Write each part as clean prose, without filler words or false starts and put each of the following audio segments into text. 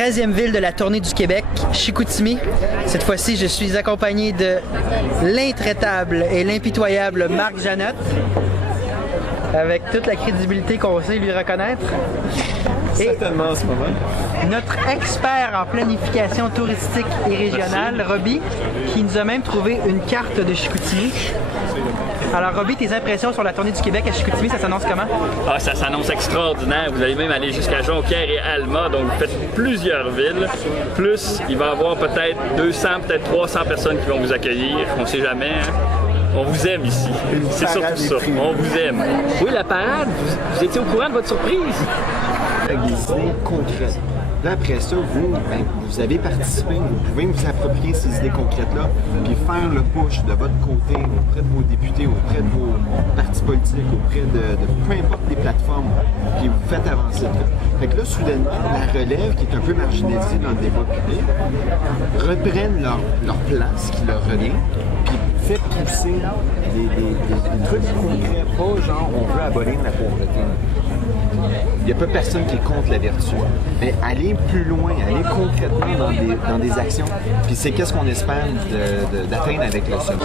13e ville de la tournée du Québec, Chicoutimi. Cette fois-ci, je suis accompagné de l'intraitable et l'impitoyable Marc Janotte, avec toute la crédibilité qu'on sait lui reconnaître. Et certainement en ce moment. Notre expert en planification touristique et régionale, Roby, qui nous a même trouvé une carte de Chicoutimi. Alors Roby, tes impressions sur la tournée du Québec à Chicoutimi, ça s'annonce comment? Ah, ça s'annonce extraordinaire. Vous allez même aller jusqu'à Jonquière et Alma, donc vous faites plusieurs villes. Plus, il va y avoir peut-être 200, peut-être 300 personnes qui vont vous accueillir. On ne sait jamais. Hein? On vous aime ici. C'est surtout ça. On vous aime. Oui, la parade, vous étiez au courant de votre surprise? Avec des idées concrètes. Là, après ça, vous avez participé, vous pouvez vous approprier ces idées concrètes-là, puis faire le push de votre côté auprès de vos députés, auprès de vos partis politiques, auprès de peu importe les plateformes, puis vous faites avancer le truc. Fait que là, soudainement, la relève, qui est un peu marginalisée dans le débat public, reprennent leur place qui leur revient, puis fait pousser des trucs concrets, pas genre on veut abolir la pauvreté. Il n'y a pas personne qui est contre la vertu, mais aller plus loin, aller concrètement dans des actions, puis c'est qu'est-ce qu'on espère d'atteindre avec le sommet.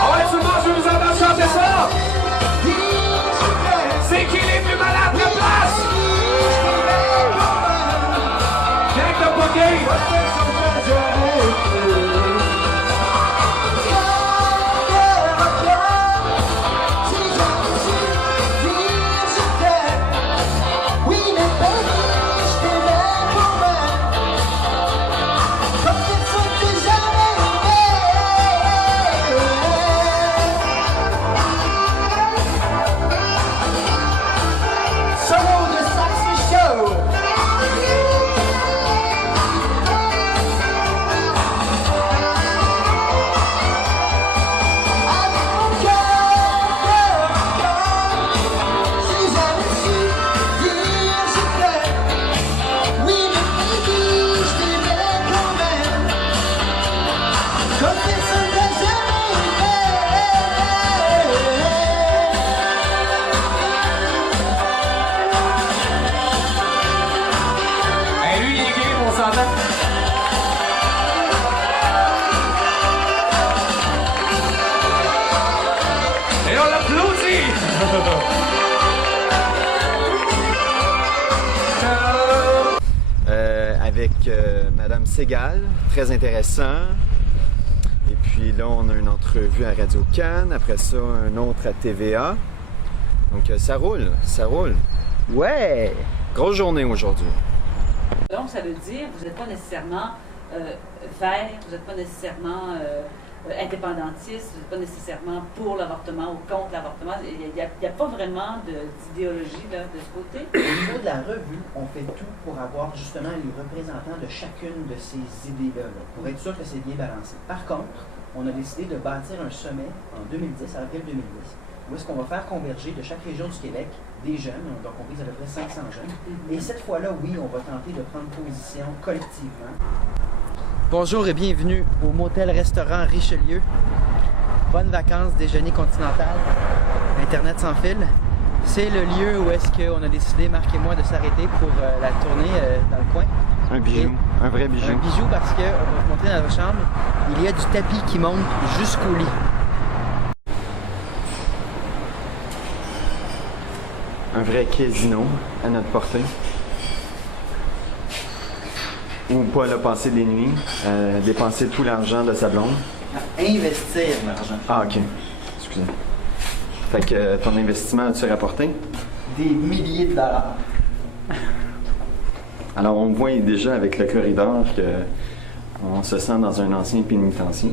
Ah ouais, tout le monde, je vais vous entendre chanter ça! C'est qui les plus malades de place? Gang de poké! Avec Madame Segal, très intéressant. Et puis là, on a une entrevue à Radio-Can, après ça, un autre à TVA. Donc ça roule, ça roule. Ouais! Grosse journée aujourd'hui. Donc ça veut dire que vous n'êtes pas nécessairement vert, vous n'êtes pas nécessairement indépendantiste, vous n'êtes pas nécessairement pour l'avortement ou contre l'avortement. Il n'y a pas vraiment d'idéologie de ce côté. Au niveau de la revue, on fait tout pour avoir justement les représentants de chacune de ces idées-là, pour être sûr que c'est bien balancé. Par contre, on a décidé de bâtir un sommet en 2010, à avril 2010, où est-ce qu'on va faire converger de chaque région du Québec des jeunes, donc on vise à peu près 500 jeunes. Et cette fois-là, oui, on va tenter de prendre position collectivement. Bonjour et bienvenue au motel-restaurant Richelieu. Bonnes vacances, déjeuner continental, Internet sans fil. C'est le lieu où est-ce qu'on a décidé, Marc et moi, de s'arrêter pour la tournée dans le coin. Un bijou, un vrai bijou. Un bijou parce qu'on va vous montrer dans notre chambre, il y a du tapis qui monte jusqu'au lit. Un vrai casino à notre portée. Ou pas le passer des nuits, dépenser tout l'argent de sa blonde. Investir l'argent. Ah, ok. Excusez. Fait que ton investissement as-tu rapporté? Des milliers de dollars. Alors on voit déjà avec le corridor que on se sent dans un ancien pénitencier.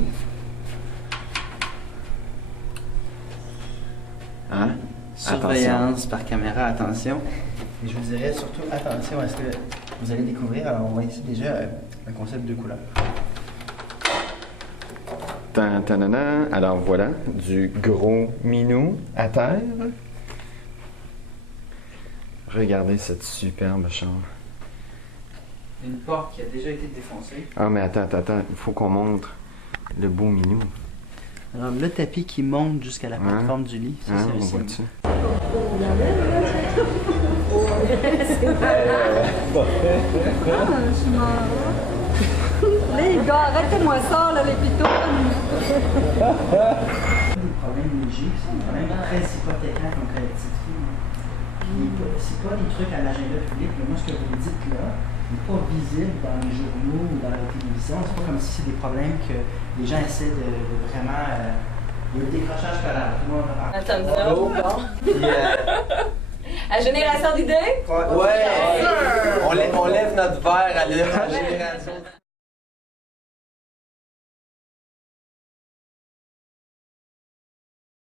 Hein? Surveillance par caméra, attention. Et je vous dirais surtout attention à ce que vous allez découvrir. Alors on voit ici déjà un concept de couleur. Tantanana. Alors voilà, du gros minou à terre. Regardez cette superbe chambre. Une porte qui a déjà été défoncée. Ah mais attends, il faut qu'on montre le beau minou. Alors le tapis qui monte jusqu'à la plateforme du lit, ça c'est un on signe. voit-tu? Les gars, arrêtez-moi ça, là, les pitounes. Des problèmes légers, c'est des problèmes très hypothécaires comme collectivité. Puis, c'est pas des trucs à l'agenda public. Moi, ce que vous dites là n'est pas visible dans les journaux ou dans la télévision. C'est pas comme si c'est des problèmes que les gens essaient de vraiment. Il y a eu des décrochage scolaire. Tout le monde en parle. Comme ça. Puis, à Génération d'idées? Ouais! On lève notre verre à la génération